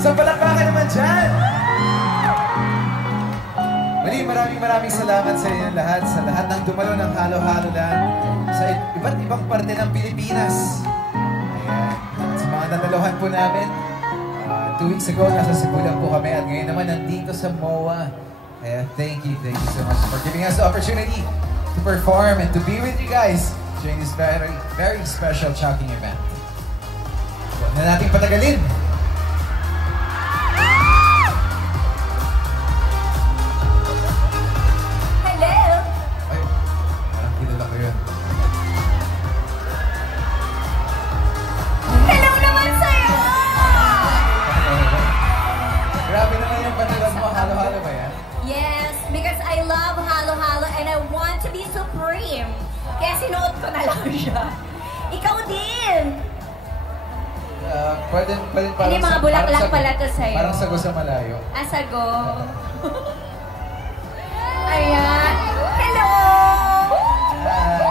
So palakpakan naman dyan! Muli, maraming salamat sa inyo lahat, sa lahat ng dumalo ng halo-halo lang sa iba't ibang parte ng Pilipinas. Ayan. At sa mga nanaluhan po namin, 2 weeks ago, nasa Cebu lang po kami at ngayon naman nandito sa MOA. Kaya thank you so much for giving us the opportunity to perform and to be with you guys during this very special Chowking event. Huwag na nating patagalin. Kaya sinuot ko na lang siya. Ikaw din! Pwedeng parang... Hindi, mga bulaklak pala to sa'yo. Parang sago sa malayo. Ah, sago. Ayan. Hello! Hi!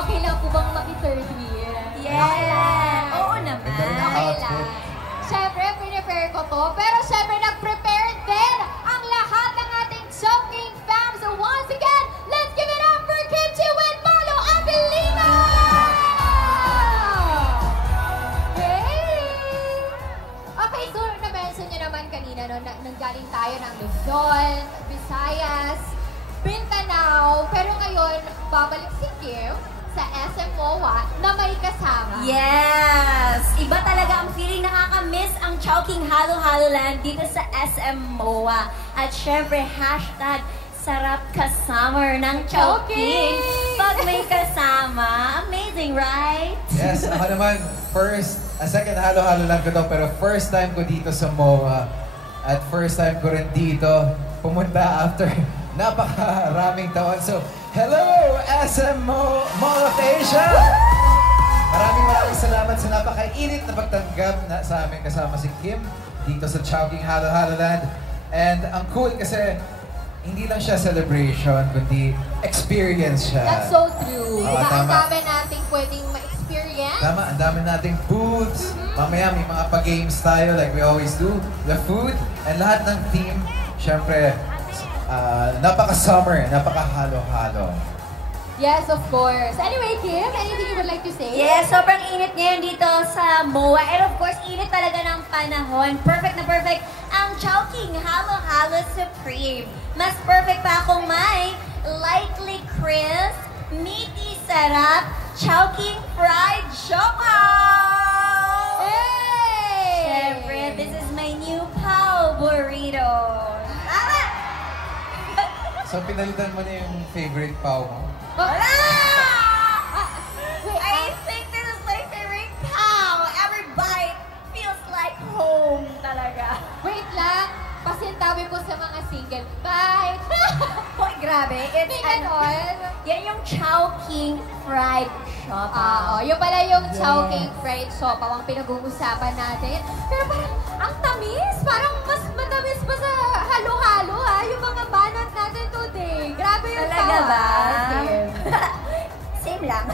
Okay lang po bang maki-third wheel? Yes! Oo naman. Okay lang. Siyempre, prepare ko to. Pero siyempre, nag-prepare din ang lahat ng ating Chowking fams. So once again, let's give it up for Kimchi with Marlo Abilino! Hey! Okay, so na-mention nyo naman kanina, no, nanggaling tayo ng Luzon, Visayas, Mindanao, pero ngayon, babalik si Kim sa SM MOA na may kasama. Yes! Iba talaga ang feeling, nakaka-miss ang Chowking Halo-Halo Land dito sa SM MOA. At syempre, hashtag sarap kasama ng Chowking. Pag may kasama, amazing, right? Yes, ako naman, second halo-halo lang ko to, pero first time ko dito sa MOA. At first time ko rin dito pumunta after napakaraming taon. So, hello, SM Mall of Asia! Maraming salamat sa napakainit na pagtanggap sa amin kasama si Kim dito sa Chowking Halo-Halo Land. And ang cool kasi hindi lang siya celebration, kundi experience siya. That's so true. Oh, ang dami nating pwedeng ma-experience. Tama, ang dami nating booths. Mamaya may mga pa-games tayo like we always do. The food and lahat ng team, syempre, napaka-summer, napaka-halo-halo. Yes, of course. Anyway, Kim, anything you would like to say? Yes, sobrang init ngayon dito sa MOA. And of course, init talaga ng panahon. Perfect na perfect ang Chowking Halo-Halo Supreme. Mas perfect pa kung may lightly crisp, meaty sarap, Chowking Fried Siopaw! Hey! Siyempre, this is my new Pao Burrito. So, pinalitan mo na yung favorite pao mo? Wala! I think this is my favorite Pao. Every bite feels like home talaga. Wait lang, pasintabi ko sa mga single. Bye! Hoy, grabe. It's yan yung Chowking Fried Siopaw. Yung pala yung Chowking Fried Siopaw ang pinag-uusapan natin. Pero parang ang tamis. Parang mas matamis pa sa halo-halo ha. Yung mga banat natin today. Grabe yung talaga ba? Same lang.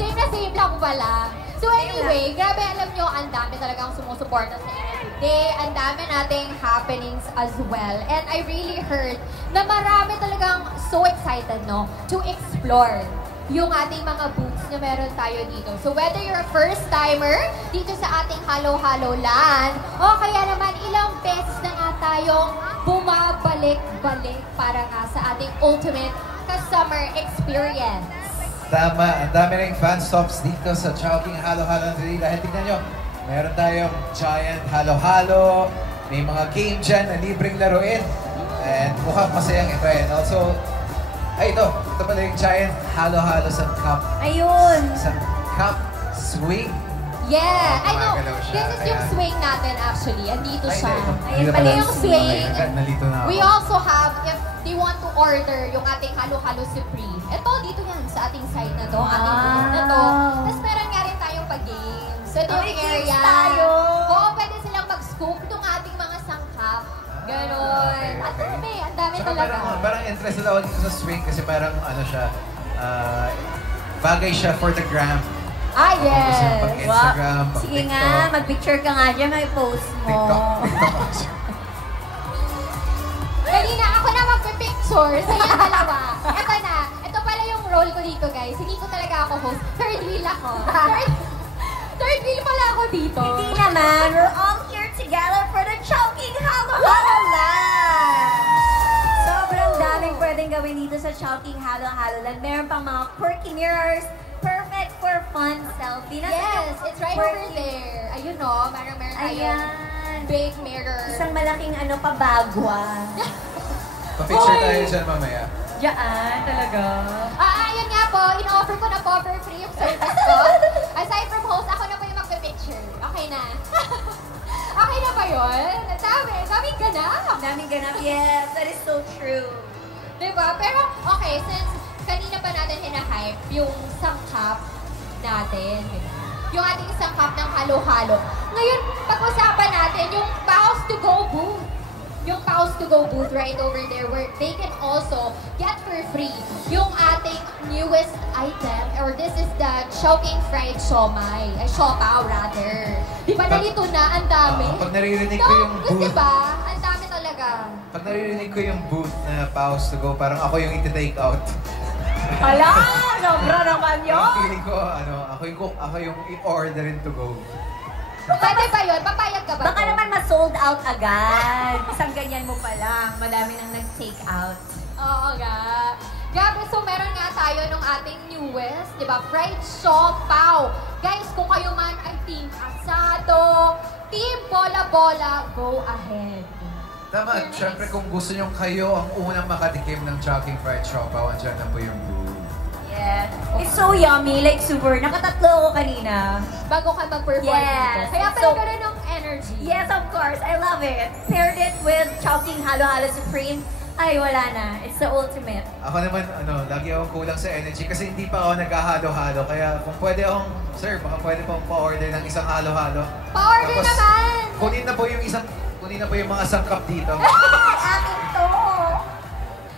Same lang pala. So anyway, grabe alam nyo, ang dami talagang sumusuporta sa inyo today. Ang dami nating happenings as well. And I really heard na marami talagang so excited, no, to explore yung ating mga booths na meron tayo dito. So whether you're a first-timer dito sa ating Halo-Halo Land, o kaya naman ilang beses na nga tayong bumabalik-balik para nga sa ating ultimate customer experience. Tama, ang dami rin fan stops dito sa Chowking Halo-Halo today. Dahil tignan nyo, meron tayong giant halo-halo, may mga game dyan na libreng laruin. And mukhang masayang ito. And also, ito pala yung giant halo-halo sa cup. Ayun! Sa cup swing. Yeah, I know. Siya. This is yung swing natin actually. Andito siya. Ayun pala yung swing. Nalito na ako. We also have, if they want to order yung ating Halo-Halo Supreme. Ito, dito yan sa ating side na to, ating booth na to. Tapos meron nga rin tayong pag-games. So ito yung area. Tayo. Oo, pwede silang mag-scoop ng ating mga sangkap. Ganon. Ang dami talaga. Parang interested ako dito sa swing kasi parang ano siya, bagay siya for the gram. Ah, Gusto yung yes. pag-Instagram, Wow. Sige pag-TikTok. nga, mag-picture ka nga dyan, may post mo. TikTok. Kanina ako na magpe-picture sa yung dalawa. Ito na. Ito pala yung role ko dito, guys. Hindi ko talaga ako host. Third wheel ako. Third wheel pala ako dito. Hindi naman, we're all here together for the Chowking Halo Halo Land! Sobrang daming pwedeng gawin dito sa Chowking Halo Halo Land. Meron pang mga quirky mirrors, perfect for fun selfie. Yes, it's right over there. Ayun no, meron tayong Ayan. big mirror. Isang malaking pabagwa. Pa-picture Hoy! tayo dyan mamaya. Diyan, talaga. Ayun nga po, in-offer ko na po for free yung service ko. Aside from host, ako na po yung magpe-picture. Okay na. Okay na ba yun? Ang dami. Daming ganap. Daming ganap. Yes, that is so true. Diba? Pero, okay, since kanina pa natin hinahype yung sangkap natin, yung ating sangkap ng halo-halo. Ngayon, pag-usapan natin yung Pause to Go booth. Yung Pause to Go booth right over there where they can also get for free yung ating newest item, or this is the Chowking Fried Siomai. Ay, siopaw rather. Di ba nalito na? Ang dami. Pag naririnig ko yung Gusto booth, ba? Ang dami talaga. pag naririnig ko yung booth na pause to go, parang ako yung iti-take out. Hala! Sobra naman yun! Feeling ko, ako yung i-orderin to go. Pwede ba yun? Papayag ka ba? Baka naman ma-sold out agad. Isang ganyan mo pa lang. Madami nang nag-take out. Oo nga. Grabe, so meron nga tayo nung ating newest, di ba? Fried siopaw. Guys, kung kayo man ay team asado, team bola-bola, go ahead. Tama, at syempre kung gusto nyo kayo ang unang makatikim ng Chowking Fried Siopaw, andyan na po yung booth. Yes. It's so yummy. Like, super. Nakatatlo ako kanina. Bago ka mag-perform Yes. dito. Kaya pala So- ganun ng energy. Yes, of course. I love it. Paired it with Chowking Halo Halo Supreme. Ay, wala na. It's the ultimate. Ako naman, lagi akong kulang sa energy kasi hindi pa ako naghahalo-halo. Kaya kung pwede akong, sir, baka pwede pong pa-order ng isang halo-halo. Pa-order Tapos, naman! kunin na po yung mga sangkap dito. Akin to!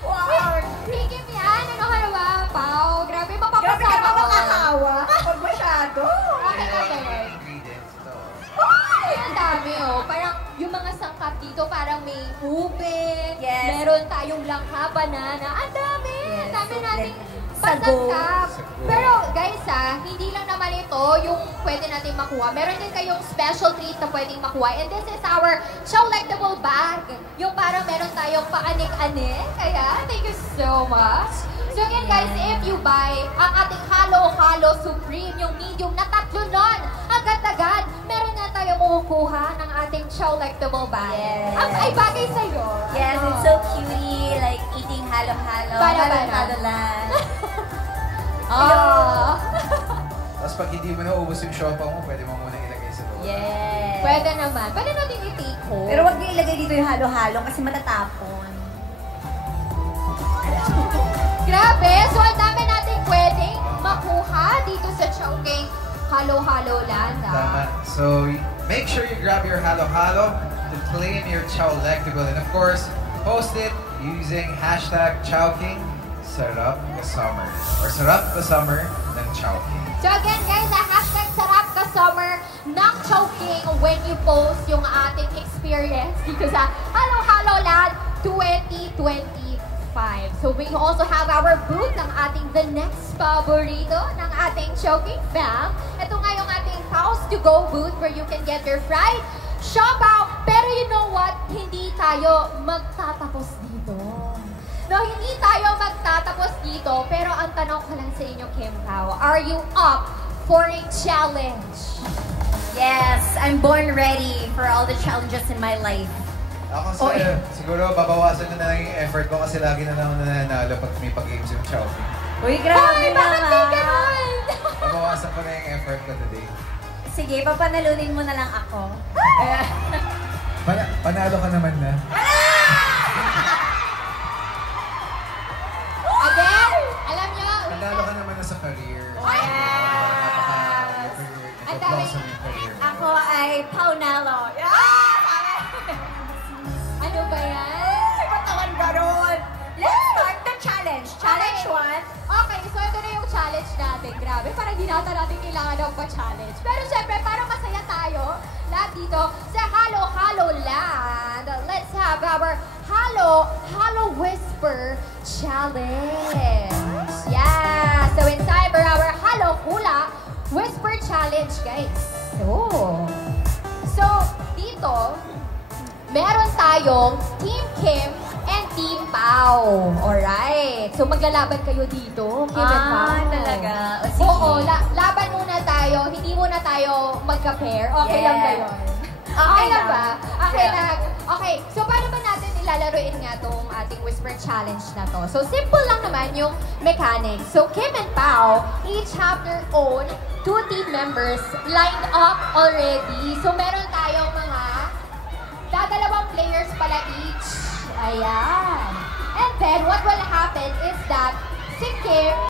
Wow! Tigim yan! Ano ka naman, Pao? Grabe, Grabe mapapasama ka ko. pa makahawa. Pag masyado. Bakit ka ganun? Ingredients ito. Ay, ang dami oh. Parang yung mga sangkap dito, parang may ube, Yes. meron tayong langka, banana. Ang dami! Yes. Ang dami So, nating sago. pasangkap. Sago. Pero guys hindi lang naman ito yung pwede natin makuha. Meron din kayong special treat na pwedeng makuha. And this is our Chowlectable bag. Yung parang meron tayong paanik-anik. Kaya, thank you so much. So again guys, if you buy ang ating Halo Halo Supreme, yung medium na tatlo nun, agad-agad, meron na tayo makukuha ng ating Chowlectable bag. Yes. Ay, bagay sa'yo. Yes, Ano? it's so cutie. Like, eating halo halo. Bana-bana. Halo halo land. Ah. Tapos pag hindi mo naubos yung siopaw mo, pwede mo muna ilagay sa loob. Yes. Pwede naman. Pwede natin i-take home. Pero wag niyo ilagay dito yung halo halo kasi matatapon. Grabe! So, ang dami natin pwedeng makuha dito sa Chowking Halo Halo Land. Tama. So, make sure you grab your halo-halo to claim your Chowlectable. And of course, post it using hashtag Chowking Sarap ka Summer. Or Sarap ka Summer ng Chowking. So again guys, hashtag sarap ka summer ng Chowking when you post yung ating experience dito sa Halo Halo Land 2025. So we also have our booth ng ating the next paborito ng ating Chowking fam. Ito nga yung ating Pause to Go booth where you can get your fried siopaw. Pero you know what? Hindi tayo magtatapos dito. No, hindi tayo magtatapos dito, pero ang tanong ko lang sa inyo, Kim Pao, are you up for a challenge? Yes, I'm born ready for all the challenges in my life. Ako siguro babawasan ko na lang yung effort ko kasi lagi na lang ako nananalo pag may pag-games yung Chowking. Uy, grabe Hoy, bakit di naman. ganun? Babawasan ko na yung effort ko today. Sige, papanalunin mo na lang ako. Panalo ka naman na. Again, alam nyo, Panalo ka naman na sa career. Ang dami. Blossom yung career. Ako ay Paunalo. Ano ba yan? Ay, ba't naman ganun? Let's start the challenge. Challenge Okay. 1. Okay, so ito na yung challenge. challenge natin. Grabe, parang di natin kailangan ng pa-challenge. Pero syempre, para masaya tayo, lahat dito sa Halo Halo Land, let's have our Halo Whisper Challenge. Yeah, so inside for our Halo Hula Whisper Challenge, guys. So dito, meron tayong Team Kim and Team Pao. Alright. So, maglalaban kayo dito, Kim and Pao. Talaga. O, sige. Oo, laban muna tayo. Hindi muna tayo magka-pair. Okay lang ba yun? Okay lang ba? Okay lang. Okay. So, paano ba natin ilalaroin nga tong ating Whisper Challenge na to? So, simple lang naman yung mechanics. So, Kim and Pao each have their own 2 team members lined up already. So, meron tayong mga dadalawang players pala each. Ayan. And then, what will happen is that si Kim